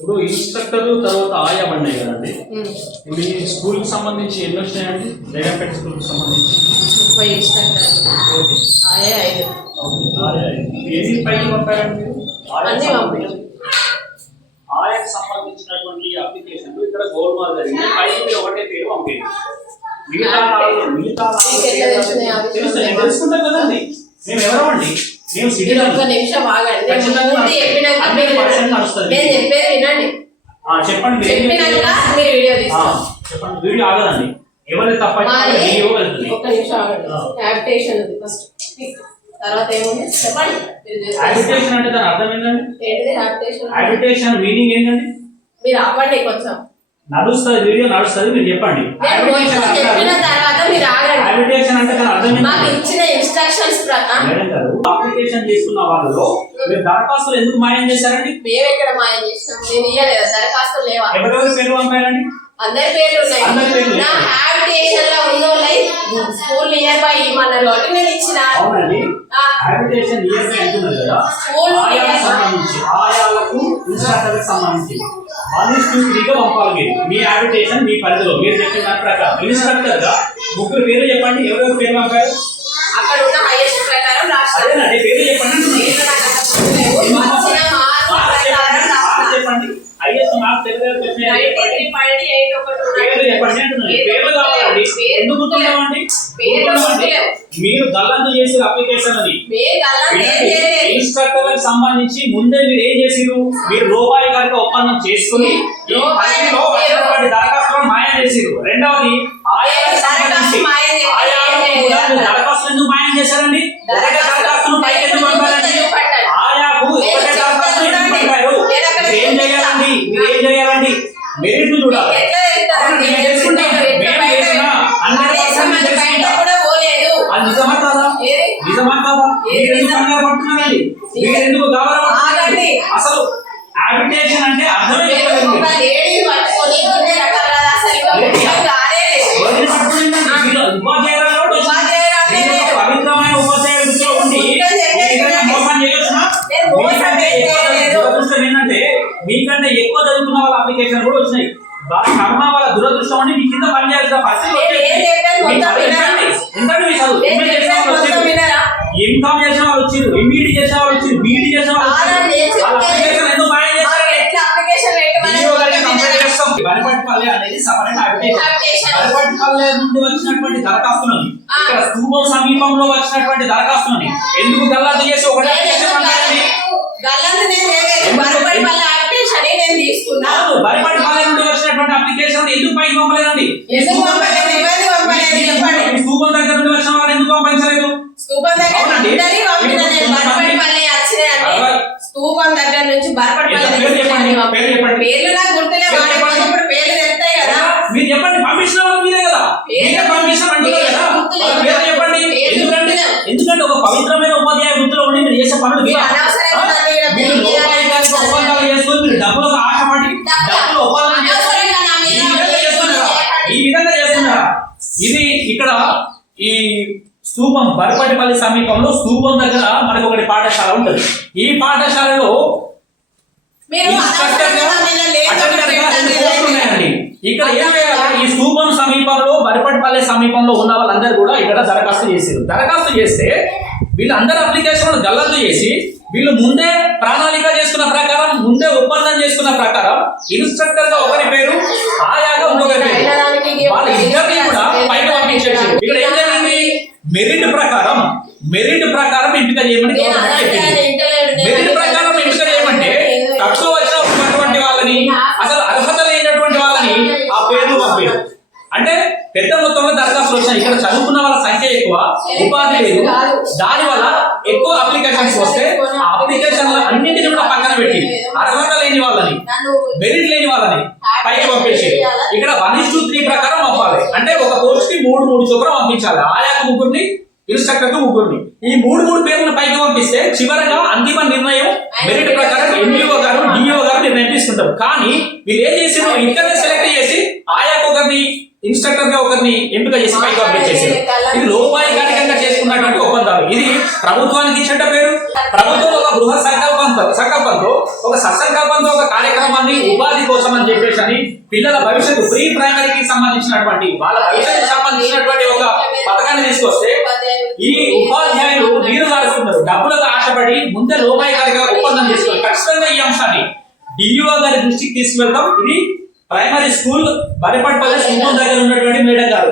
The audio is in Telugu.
ఇప్పుడు ఇన్స్ట్రక్టర్ తర్వాత ఆయా ఉన్నాయి కదండి. ఇప్పుడు ఈ స్కూల్కి సంబంధించి ఎన్ని వచ్చినాయండి రేగంపేట స్కూల్కి సంబంధించి. ముప్పై. ఆయే ఐదు. ఎన్ని పైకి పంపారండి? అన్నీ ఆయాకి సంబంధించినటువంటి అప్లికేషన్లు ఇక్కడ గోల్మాల్ జరిగింది పైకి ఒకటే పేరు పంపేది మిగతా మిగతా తెలుసుకుంటాం కదండి. మేము ఎవరమండి? మేము ఒక్క నిమిషం ఆగండి. నేను ఖచ్చితంగా పూర్తి చెప్పినాక మీరు 100% నడుస్తుంది. నేను చెప్పేది వినండి చెప్పండి చెప్పినాక? మీరు వీడియో తీసుకోండి చెప్పండి వీడియో ఆగదండి. ఎవరి తప్పైతే మాది వీడియో వెళ్తుంది ఒక్క నిమిషం ఆగండి. ఫస్ట్ తర్వాత ఏముంది? చెప్పండి అంటే దాని అర్థం ఏంటండి? ఏంటిది హ్యాబిటేషన్ అడ్వర్టైజేషన్ మీనింగ్ ఏంటండి? మీరు ఆపండి కొంచెం. నడుస్తుంది వీడియో నడుస్తుంది మీరు చెప్పండి. చెప్పిన తర్వాత మీరు ఆగండి. అంటే దాని అర్థం మాకు ఇచ్చిన ఇన్స్ట్రక్షన్స్ ప్రకారం మేడం గారు అప్లికేషన్ చేసుకున్న వాళ్ళలో మీరు దరఖాస్తులు ఎందుకు మాయం చేశారండి? మేము ఎక్కడ మాయం చేసినాం? నేను ఇయ్యలేదు? దరఖాస్తులు లేవా? ఎవరెవరి పేరు పంపారండి? అందరి పేర్లు ఉన్నాయి. అందరి పేర్లు నా హ్యాబిటేషన్లో ఉన్న స్కూల్ నియర్ బై ఇవ్వమన్నారు కాబట్టి నేను ఇచ్చిన. అవునండి. ఆ. అడ్వర్టైజేషన్ నియర్ బై అంటున్నారు కదా. స్కూల్ ఆయాలకు. సంబంధించి ఆయాలకు ఇన్స్ట్రక్టర్లకు సంబంధించి వన్ ఇస్ టూ త్రీగా పంపాలి మీరు. మీ అడ్వర్టైజేషన్ మీ పరిధిలో. మీరు చెప్పిన దాని ప్రకారం. ఇన్స్ట్రక్టర్గా ముగ్గురు పేర్లు చెప్పండి. ఎవరెవరు పేరు పంపారు? అక్కడ ఉన్న హైయెస్ట్ ప్రకారం రాష్ట్రం. వచ్చిన రాష్ట్రం. హైయెస్ట్ ఎయిట్ ఒకటి. మీరు గల్లంతు చేసిన అప్లికేషన్ అది. ఇన్స్ట్రక్టర్లకు సంబంధించి ముందే మీరు ఏం చేసిరు మీరు రూపాయి గారికి ఒప్పందం చేసుకుని దరఖాస్తులను మాయం చేసిరు రెండవది ఆయాలకు కూడా దరఖాస్తులు ఎందుకు మాయం చేశారండి ఒకటే దరఖాస్తు దరఖాస్తును పైకి ఎందుకు పంపారండి? ఆయాకు ఒకటే దరఖాస్తును ఎందుకు పంపారు ఏం చేయాలండి మీరు ఏం చేయాలండి మెరిట్ చూడాలి ఎట్లా అవునండి, చేస్తారండి? మేము చేసుకుంటాం. ఎట్లా మేము బయట- చేసినా, హండ్రెడ్ కనీసం పర్సెంట్ అది బయట చేసుకుంటాం. కూడా పోలేదు అది నిజమా కాదా ఏది? నిజమా కాదా ఏది మీరు ఎందుకు నిజం? కంగారు పడుతున్నారండి మీరు ఎందుకు గాబరా పడుతున్నారండి? ఆగండి. అసలు అంటే అర్థమే మీకంటే ఎక్కువ చదువుకున్న వాళ్ళ అప్లికేషన్ కూడా వచ్చినాయి. వాళ్ళ కర్మ వాళ్ళ దురదృష్టం అని మీ కింద పనిచేయాల్సిన? ఇన్కమ్ చేసిన వాళ్ళు వచ్చారు ఎంఈడి చేసిన వాళ్ళు వచ్చారు బీఈడి చేసిన ఎందుకు అనేది సపరేట్ అప్లికేషన్. నుండి వచ్చినటువంటి దరఖాస్తులని. ఇక్కడ సమీపంలో వచ్చినటువంటి దరఖాస్తులని గల్లాదు చేసి ఒకటి అప్లికేషన్ ఎందుకు పంపారండి గల్లంతు నేను చేయలేదు. ఎందుకు? బరుపడి పల్లె అప్లికేషన్ అని నేను తీసుకున్నా కాదు బనపట్టిపల్లి నుండి అప్లికేషన్ ఎందుకు పైకి పంపలేదండి? ఎందుకు పంపలేదు? దగ్గర- పంపలేదు? చెప్పండి. నుండి వచ్చిన వాళ్ళు ఎందుకు పంపించలేదు? స్తూపం దగ్గర బరపడి పల్లె వచ్చినాయని నుంచి బరపడి ఎంత పల్లె పేరు చెప్పండి, తెచ్చినాయని పేరు చెప్పండి. పేర్లు నాకు గుర్తులేవు పేరు చెప్పండి. ఇప్పుడు పేర్లు తెలుస్తాయి కదా. మీరు చెప్పండి. పంపించిన వాళ్ళు మీరే కదా. మీరే పర్మిషన్ అంటున్నారు కదా. వాళ్ళ పేరు చెప్పండి. ఎందుకంటే ఎందుకంటే ఒక పవిత్రమైన ఉపాధ్యాయ వృత్తిలో ఉండి మీరు చేసే పనులు స్తూపం బరపటిపల్లి సమీపంలో స్తూపం దగ్గర మనకు ఒకటి పాఠశాల ఉంటది. ఈ పాఠశాలలో. ఇక్కడ ఈ స్తూపం సమీపంలో బరిపటిపల్లి సమీపంలో ఉన్న వాళ్ళందరూ కూడా ఇక్కడ దరఖాస్తు చేసారు దరఖాస్తు చేస్తే వీళ్ళందరూ అప్లికేషన్ గల్లంతు చేసి వీళ్ళు ముందే ప్రణాళిక చేసుకున్న ప్రకారం ముందే ఒప్పందం చేసుకున్న ప్రకారం ఇన్స్ట్రక్టర్గా ఒకరి పేరు ఆయాగా ఇంకొకరి పేరు. వాళ్ళ ఇద్దరిని కూడా పైకి పంపించేసారు ఇక్కడ ఏం మెరిట్ ప్రకారం మెరిట్ ప్రకారం ఎంపిక చేయమని మెరిట్ ప్రకారం ఎంపిక చేయమంటే తక్కువ వచ్చినటువంటి వాళ్ళని అసలు అర్హత లేనటువంటి వాళ్ళని ఆ పేర్లు పంపారు అంటే పెద్ద మొత్తంలో దరఖాస్తులు వచ్చాయి ఇక్కడ చదువుకున్న వాళ్ళ సంఖ్య ఎక్కువ ఉపాధి లేదు. దాని వల్ల ఎక్కువ అప్లికేషన్స్ వస్తే ఆ అప్లికేషన్ల అన్నింటిని కూడా పక్కన పెట్టి అర్హత లేని వాళ్ళని మెరిట్ లేని వాళ్ళని పైకి పంపేసి ఇక్కడ వన్ ఇస్ టూ త్రీ ప్రకారం పంపాలి. అంటే ఒక కోచ్కి మూడు మూడు చొప్పున పంపించాలి. ఆయాకు ముగ్గురిని ఇన్స్ట్రక్టర్కు ముగ్గురిని. ఈ మూడు మూడు పేర్లను పైకి పంపిస్తే చివరగా అంతిమ నిర్ణయం మెరిట్ ప్రకారం ఎంఈఓ గారు డిఓ గారు నిర్ణయం తీసుకుంటారు. కానీ వీళ్ళు ఏం చేసారు ఇక్కడే సెలెక్ట్ చేసి ఆయాకు ఒకరిని ఇన్స్ట్రక్టర్గా ఒకరిని ఎంపిక చేసి పైకి పంపించేసారు ఇది లోపాయికారికంగా ఇది ప్రభుత్వానికి ఇచ్చేట పేరు. ప్రభుత్వం ఒక గృహ సంకల్పంతో సంకల్పంతో ఒక సత్సంకల్పంతో ఒక కార్యక్రమాన్ని ఉపాధి కోసం అని చెప్పేసి అని పిల్లల భవిష్యత్తు ప్రీ ప్రైమరీకి సంబంధించినటువంటి వాళ్ళ భవిష్యత్తుకు సంబంధించినటువంటి ఒక పథకాన్ని తీసుకొస్తే ఈ ఉపాధ్యాయులు నీరు కారుస్తున్నారు. డబ్బులకు ఆశపడి ముందే లోపాయకారిగా ఒప్పందం చేసుకొని ఖచ్చితంగా ఈ అంశాన్ని డిఈఓ గారి దృష్టికి తీసుకువెళ్తాం. ఇది ప్రైమరీ స్కూల్ బరిపట్పల్లి స్కూల్ దగ్గర ఉన్నటువంటి మేడం గారు.